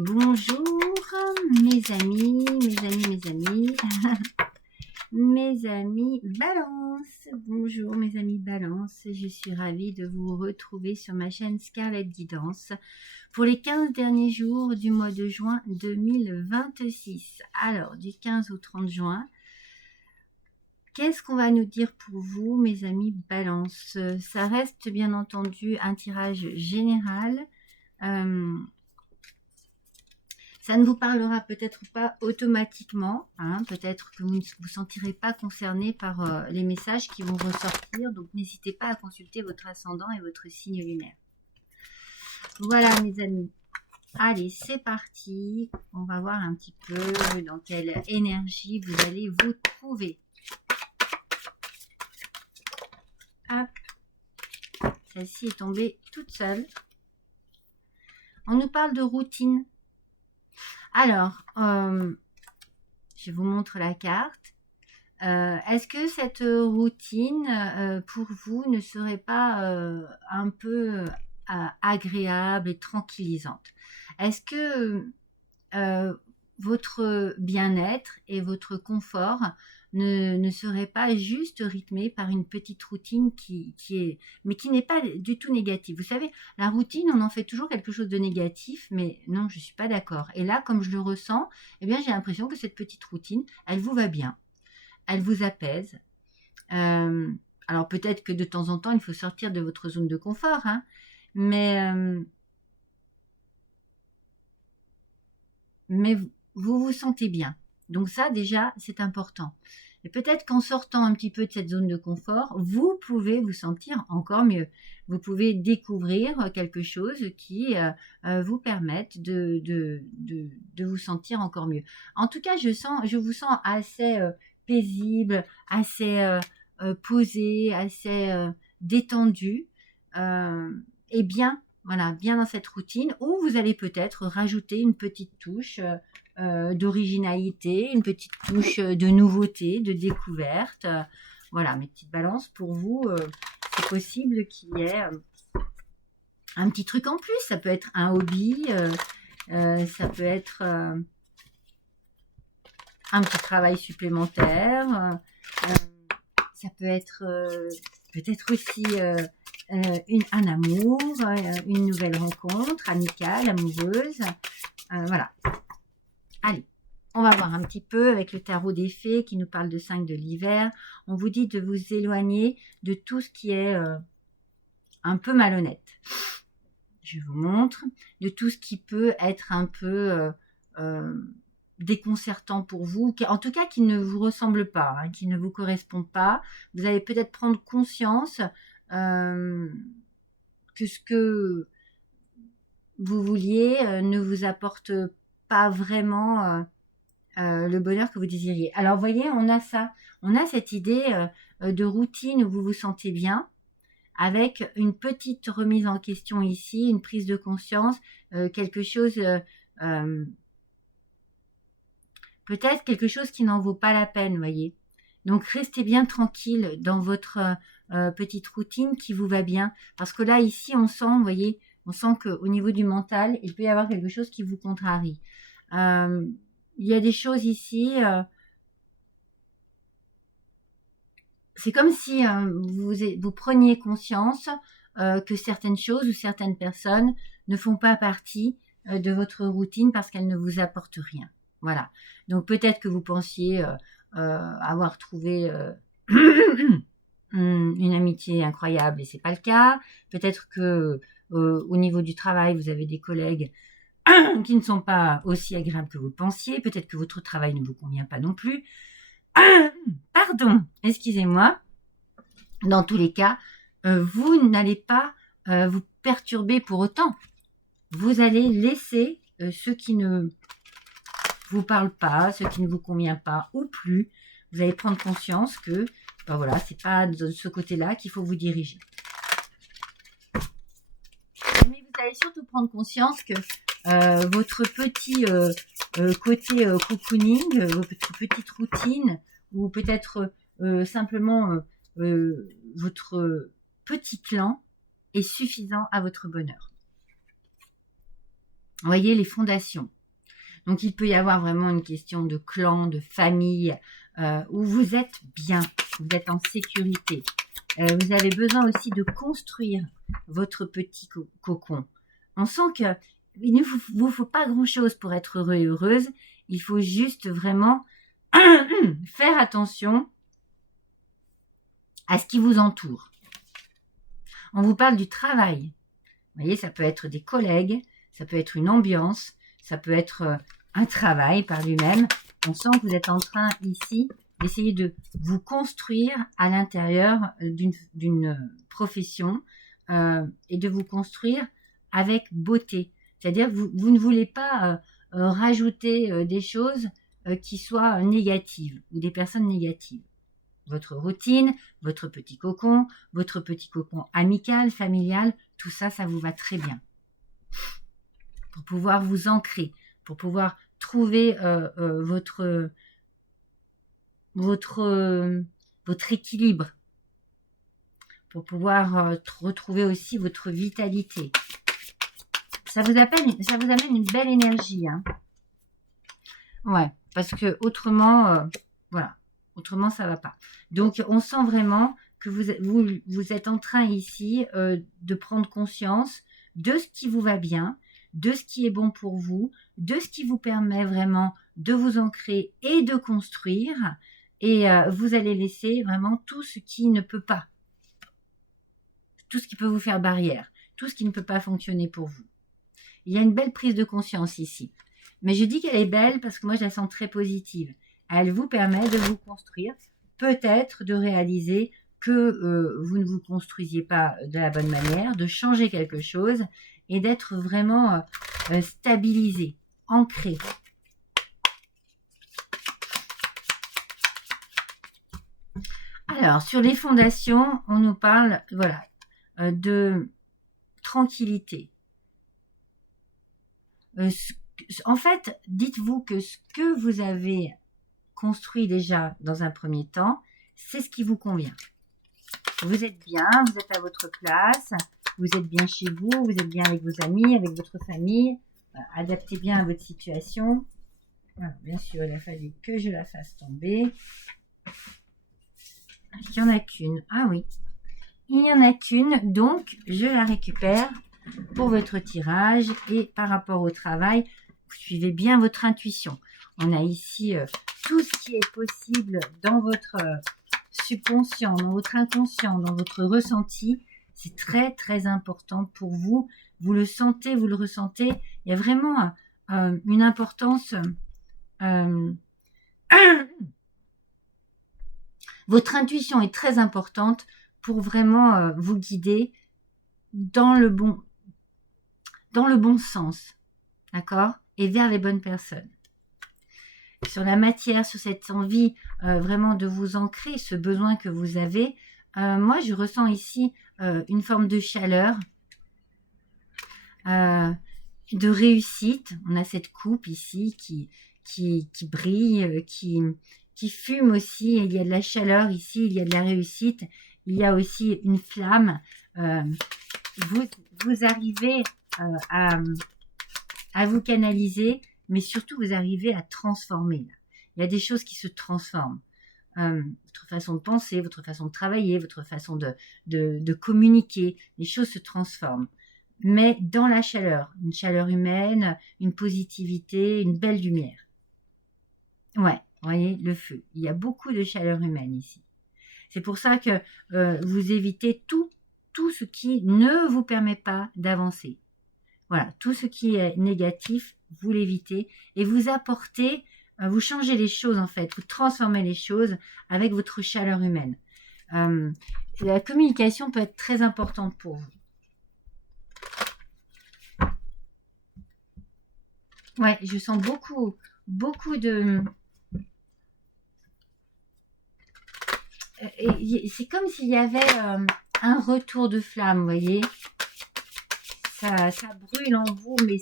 Bonjour mes amis, mes amis Balance. Bonjour mes amis Balance, je suis ravie de vous retrouver sur ma chaîne Scarlett Guidance pour les 15 derniers jours du mois de juin 2026. Alors du 15 au 30 juin, qu'est-ce qu'on va nous dire pour vous mes amis Balance? Ça reste bien entendu un tirage général. Ça ne vous parlera peut-être pas automatiquement, hein, peut-être que vous ne vous sentirez pas concerné par les messages qui vont ressortir, donc n'hésitez pas à consulter votre ascendant et votre signe lunaire. Voilà mes amis, allez c'est parti, on va voir un petit peu dans quelle énergie vous allez vous trouver. Hop, celle-ci est tombée toute seule. On nous parle de routine. Alors, je vous montre la carte. Est-ce que cette routine, pour vous, ne serait pas un peu agréable et tranquillisante? Est-ce que votre bien-être et votre confort ne serait pas juste rythmé par une petite routine mais qui n'est pas du tout négative? Vous savez, la routine, on en fait toujours quelque chose de négatif, mais non, je ne suis pas d'accord. Et là, comme je le ressens, eh bien, j'ai l'impression que cette petite routine, elle vous va bien, elle vous apaise. Alors peut-être que de temps en temps, il faut sortir de votre zone de confort, hein, mais vous vous sentez bien. Donc ça, déjà, c'est important. Et peut-être qu'en sortant un petit peu de cette zone de confort, vous pouvez vous sentir encore mieux. Vous pouvez découvrir quelque chose qui vous permette de vous sentir encore mieux. En tout cas, je vous sens assez paisible, assez posé, assez détendu et bien. Voilà, bien dans cette routine où vous allez peut-être rajouter une petite touche d'originalité, une petite touche de nouveauté, de découverte. Voilà, mes petites balances, pour vous, c'est possible qu'il y ait un petit truc en plus. Ça peut être un hobby, ça peut être un petit travail supplémentaire, ça peut être peut-être aussi un amour, une nouvelle rencontre amicale, amoureuse. Voilà. Allez, on va voir un petit peu avec le tarot des fées qui nous parle de 5 de l'hiver. On vous dit de vous éloigner de tout ce qui est un peu malhonnête. Je vous montre. De tout ce qui peut être un peu déconcertant pour vous, en tout cas qui ne vous ressemble pas, hein, qui ne vous correspond pas. Vous allez peut-être prendre conscience que ce que vous vouliez ne vous apporte pas vraiment le bonheur que vous désiriez. Alors, vous voyez, on a ça. On a cette idée de routine où vous vous sentez bien, avec une petite remise en question ici, une prise de conscience, quelque chose, peut-être quelque chose qui n'en vaut pas la peine, vous voyez. Donc, restez bien tranquille dans votre petite routine qui vous va bien. Parce que là, ici, on sent, vous voyez, on sent qu'au niveau du mental, il peut y avoir quelque chose qui vous contrarie. Il y a des choses ici, c'est comme si vous preniez conscience que certaines choses ou certaines personnes ne font pas partie de votre routine parce qu'elles ne vous apportent rien. Voilà. Donc peut-être que vous pensiez avoir trouvé une amitié incroyable et c'est pas le cas. Peut-être que au niveau du travail, vous avez des collègues qui ne sont pas aussi agréables que vous le pensiez. Peut-être que votre travail ne vous convient pas non plus. Pardon, excusez-moi. Dans tous les cas, vous n'allez pas vous perturber pour autant. Vous allez laisser ce qui ne vous parle pas, ce qui ne vous convient pas ou plus. Vous allez prendre conscience que ben voilà, c'est pas de ce côté-là qu'il faut vous diriger. Mais vous allez surtout prendre conscience que votre petit côté cocooning, votre petite routine, ou peut-être simplement votre petit clan est suffisant à votre bonheur. Vous voyez, les fondations. Donc, il peut y avoir vraiment une question de clan, de famille, où vous êtes bien, vous êtes en sécurité. Vous avez besoin aussi de construire votre petit cocon. On sent que il ne vous faut pas grand-chose pour être heureux et heureuse. Il faut juste vraiment faire attention à ce qui vous entoure. On vous parle du travail. Vous voyez, ça peut être des collègues, ça peut être une ambiance, ça peut être un travail par lui-même. On sent que vous êtes en train ici d'essayer de vous construire à l'intérieur d'une profession et de vous construire avec beauté. C'est-à-dire que vous ne voulez pas rajouter des choses qui soient négatives ou des personnes négatives. Votre routine, votre petit cocon amical, familial, tout ça, ça vous va très bien. Pour pouvoir vous ancrer, pour pouvoir trouver votre équilibre, pour pouvoir retrouver aussi votre vitalité. Ça vous amène une belle énergie. Hein. Ouais, parce que autrement, voilà, autrement ça va pas. Donc, on sent vraiment que vous êtes en train ici de prendre conscience de ce qui vous va bien, de ce qui est bon pour vous, de ce qui vous permet vraiment de vous ancrer et de construire. Et vous allez laisser vraiment tout ce qui ne peut pas, tout ce qui peut vous faire barrière, tout ce qui ne peut pas fonctionner pour vous. Il y a une belle prise de conscience ici. Mais je dis qu'elle est belle parce que moi je la sens très positive. Elle vous permet de vous construire, peut-être de réaliser que vous ne vous construisiez pas de la bonne manière, de changer quelque chose et d'être vraiment stabilisé, ancré. Alors, sur les fondations, on nous parle voilà, de tranquillité. En fait, dites-vous que ce que vous avez construit déjà dans un premier temps, c'est ce qui vous convient. Vous êtes bien, vous êtes à votre place, vous êtes bien chez vous, vous êtes bien avec vos amis, avec votre famille. Adaptez bien à votre situation. Voilà, bien sûr, il a fallu que je la fasse tomber. Il n'y en a qu'une. Ah oui, il n'y en a qu'une, donc je la récupère pour votre tirage. Et par rapport au travail, vous suivez bien votre intuition. On a ici tout ce qui est possible dans votre subconscient, dans votre inconscient, dans votre ressenti. C'est très très important pour vous. Vous le sentez, vous le ressentez. Il y a vraiment une importance. Votre intuition est très importante pour vraiment vous guider dans le bon sens, d'accord, et vers les bonnes personnes. Sur la matière, sur cette envie vraiment de vous ancrer, ce besoin que vous avez, moi je ressens ici une forme de chaleur, de réussite. On a cette coupe ici qui brille, qui fume aussi. Il y a de la chaleur ici, il y a de la réussite, il y a aussi une flamme. Vous arrivez à vous canaliser, mais surtout vous arrivez à transformer. Il y a des choses qui se transforment. Votre façon de penser, votre façon de travailler, votre façon de communiquer, les choses se transforment. Mais dans la chaleur, une chaleur humaine, une positivité, une belle lumière. Ouais, vous voyez, le feu. Il y a beaucoup de chaleur humaine ici. C'est pour ça que vous évitez tout ce qui ne vous permet pas d'avancer. Voilà, tout ce qui est négatif, vous l'évitez et vous apportez, vous changez les choses en fait, vous transformez les choses avec votre chaleur humaine. La communication peut être très importante pour vous. Ouais, je sens beaucoup de... C'est comme s'il y avait un retour de flamme, vous voyez. Ça brûle en vous, mais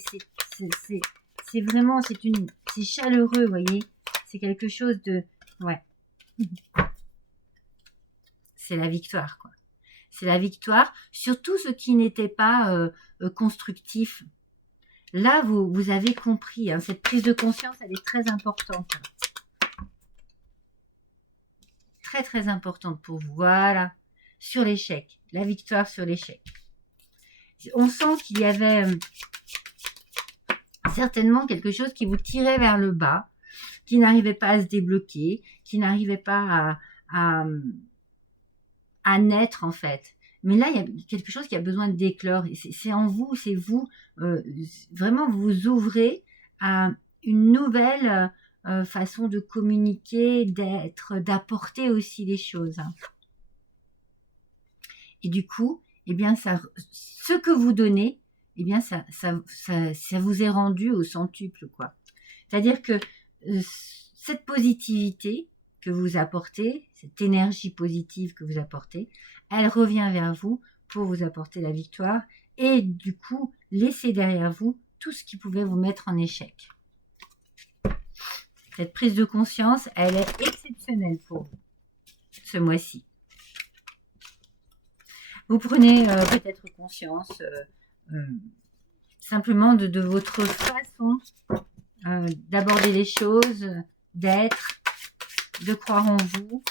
c'est vraiment, c'est chaleureux, vous voyez. C'est quelque chose de... Ouais. C'est la victoire, quoi. C'est la victoire sur tout ce qui n'était pas constructif. Là, vous avez compris, hein, cette prise de conscience, elle est très importante. Très, très importante pour vous. Voilà, sur l'échec, la victoire sur l'échec. On sent qu'il y avait certainement quelque chose qui vous tirait vers le bas, qui n'arrivait pas à se débloquer, qui n'arrivait pas à naître en fait. Mais là, il y a quelque chose qui a besoin d'éclore. C'est en vous, c'est vous. Vraiment, vous vous ouvrez à une nouvelle façon de communiquer, d'être, d'apporter aussi les choses. Et du coup, eh bien, ce que vous donnez, eh bien, ça vous est rendu au centuple, quoi. C'est-à-dire que cette positivité que vous apportez, cette énergie positive que vous apportez, elle revient vers vous pour vous apporter la victoire et du coup, laisser derrière vous tout ce qui pouvait vous mettre en échec. Cette prise de conscience, elle est exceptionnelle pour vous, ce mois-ci. Vous prenez peut-être conscience simplement de votre façon d'aborder les choses, d'être, de croire en vous.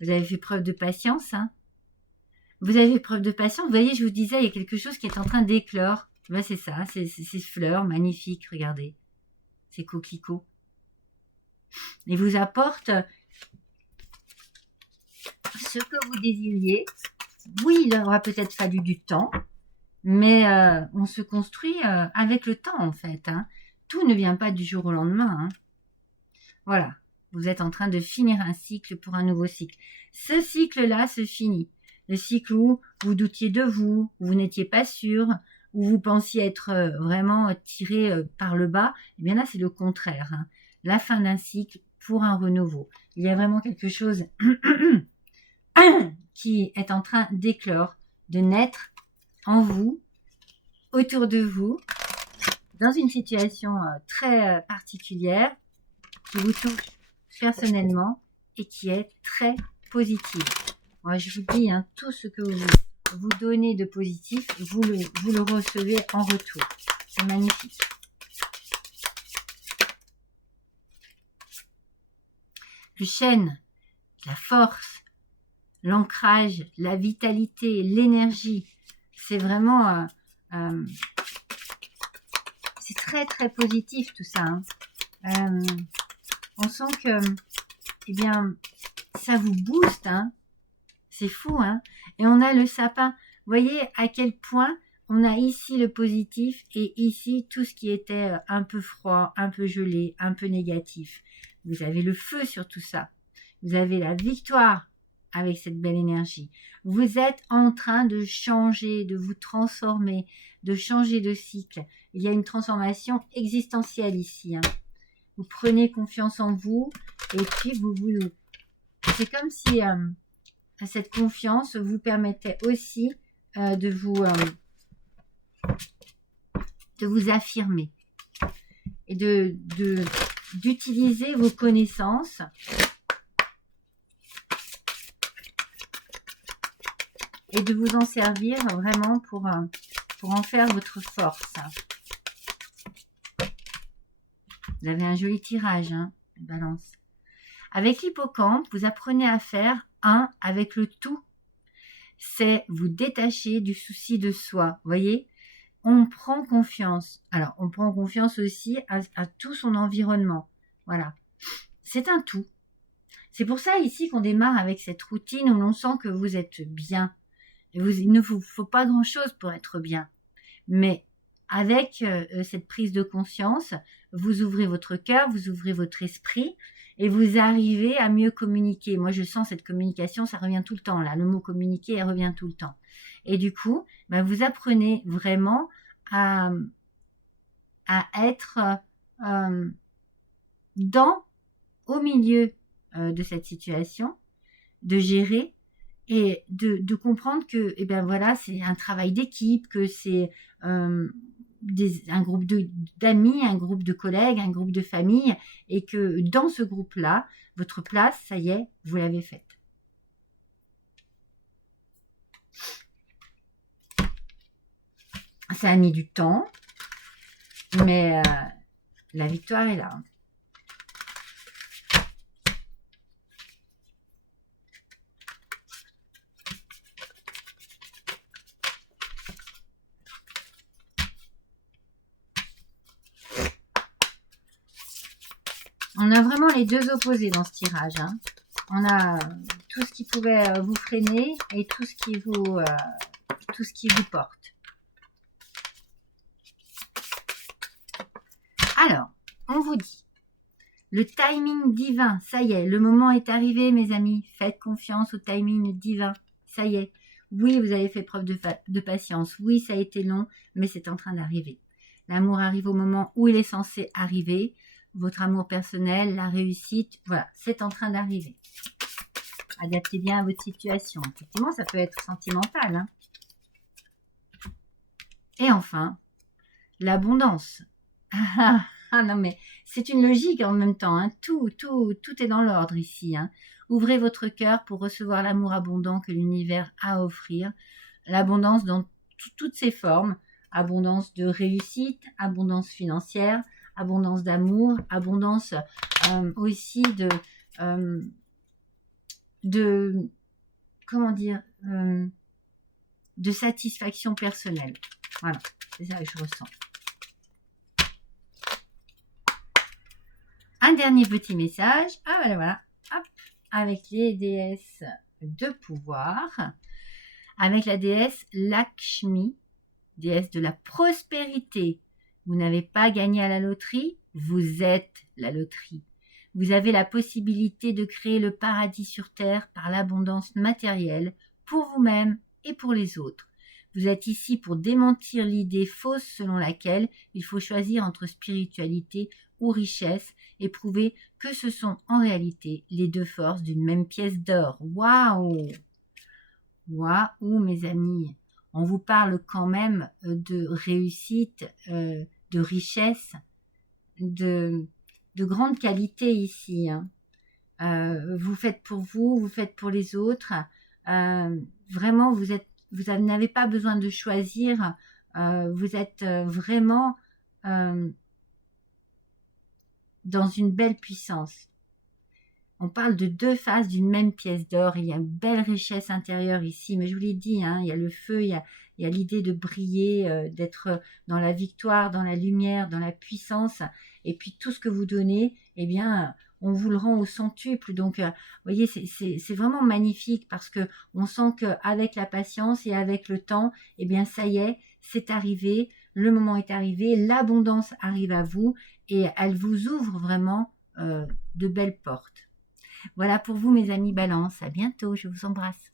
Vous avez fait preuve de patience, hein. Vous avez fait preuve de patience. Vous voyez, je vous disais, il y a quelque chose qui est en train d'éclore. Ben, c'est ça, ces fleurs magnifiques, regardez. Ces coquelicots. Ils vous apportent ce que vous désiriez. Oui, il aura peut-être fallu du temps, mais on se construit avec le temps, en fait. Hein. Tout ne vient pas du jour au lendemain. Hein. Voilà, vous êtes en train de finir un cycle pour un nouveau cycle. Ce cycle-là se finit. Le cycle où vous doutiez de vous, où vous n'étiez pas sûr, où vous pensiez être vraiment tiré par le bas, eh bien là, c'est le contraire. Hein. La fin d'un cycle pour un renouveau. Il y a vraiment quelque chose qui est en train d'éclore, de naître en vous, autour de vous, dans une situation très particulière, qui vous touche personnellement et qui est très positive. Moi, je vous dis, hein, tout ce que vous donnez de positif, vous le recevez en retour. C'est magnifique. Le chêne, la force, l'ancrage, la vitalité, l'énergie, c'est vraiment... c'est très, très positif tout ça. Hein. On sent que, eh bien, ça vous booste, hein. C'est fou, hein. Et on a le sapin. Vous voyez à quel point on a ici le positif et ici tout ce qui était un peu froid, un peu gelé, un peu négatif. Vous avez le feu sur tout ça. Vous avez la victoire avec cette belle énergie. Vous êtes en train de changer, de vous transformer, de changer de cycle. Il y a une transformation existentielle ici, hein. Vous prenez confiance en vous et puis c'est comme si cette confiance vous permettait aussi de vous affirmer et d'utiliser vos connaissances et de vous en servir vraiment pour en faire votre force. Vous avez un joli tirage, hein, Balance. Avec l'hippocampe, vous apprenez à faire un avec le tout. C'est vous détacher du souci de soi. Vous voyez, on prend confiance. Alors, on prend confiance aussi à tout son environnement. Voilà. C'est un tout. C'est pour ça ici qu'on démarre avec cette routine où l'on sent que vous êtes bien. Et il ne vous faut pas grand-chose pour être bien. Mais avec cette prise de conscience, vous ouvrez votre cœur, vous ouvrez votre esprit et vous arrivez à mieux communiquer. Moi, je sens cette communication, ça revient tout le temps. Là, le mot communiquer, elle revient tout le temps. Et du coup, vous apprenez vraiment à être au milieu de cette situation, de gérer et de comprendre que voilà, c'est un travail d'équipe, que c'est un groupe d'amis, un groupe de collègues, un groupe de famille, et que dans ce groupe-là, votre place, ça y est, vous l'avez faite. Ça a mis du temps, mais la victoire est là. On a vraiment les deux opposés dans ce tirage. Hein. On a tout ce qui pouvait vous freiner et tout ce qui vous porte. Alors, on vous dit, le timing divin, ça y est, le moment est arrivé, mes amis. Faites confiance au timing divin, ça y est. Oui, vous avez fait preuve de patience. Oui, ça a été long, mais c'est en train d'arriver. L'amour arrive au moment où il est censé arriver. Votre amour personnel, la réussite, voilà, c'est en train d'arriver. Adaptez bien à votre situation. Effectivement, ça peut être sentimental. Hein. Et enfin, l'abondance. Ah non, mais c'est une logique en même temps. Hein. Tout est dans l'ordre ici. Hein. Ouvrez votre cœur pour recevoir l'amour abondant que l'univers a à offrir. L'abondance dans toutes ses formes. Abondance de réussite, abondance financière, abondance d'amour, abondance aussi comment dire, de satisfaction personnelle. Voilà, c'est ça que je ressens. Un dernier petit message. Ah voilà, hop, avec les déesses de pouvoir, avec la déesse Lakshmi, déesse de la prospérité. Vous n'avez pas gagné à la loterie, vous êtes la loterie. Vous avez la possibilité de créer le paradis sur terre par l'abondance matérielle pour vous-même et pour les autres. Vous êtes ici pour démentir l'idée fausse selon laquelle il faut choisir entre spiritualité ou richesse et prouver que ce sont en réalité les deux forces d'une même pièce d'or. Waouh! Waouh, mes amis! On vous parle quand même de réussite, de richesse, de grande qualité ici. Hein. Vous faites pour vous, vous faites pour les autres. Vraiment, vous n'avez pas besoin de choisir. Vous êtes vraiment dans une belle puissance. On parle de deux faces d'une même pièce d'or. Il y a une belle richesse intérieure ici. Mais je vous l'ai dit, hein, il y a le feu, il y a l'idée de briller, d'être dans la victoire, dans la lumière, dans la puissance. Et puis tout ce que vous donnez, eh bien, on vous le rend au centuple. Donc, vous voyez, c'est vraiment magnifique parce que on sent qu'avec la patience et avec le temps, eh bien, ça y est, c'est arrivé. Le moment est arrivé. L'abondance arrive à vous et elle vous ouvre vraiment de belles portes. Voilà pour vous, mes amis Balance. À bientôt. Je vous embrasse.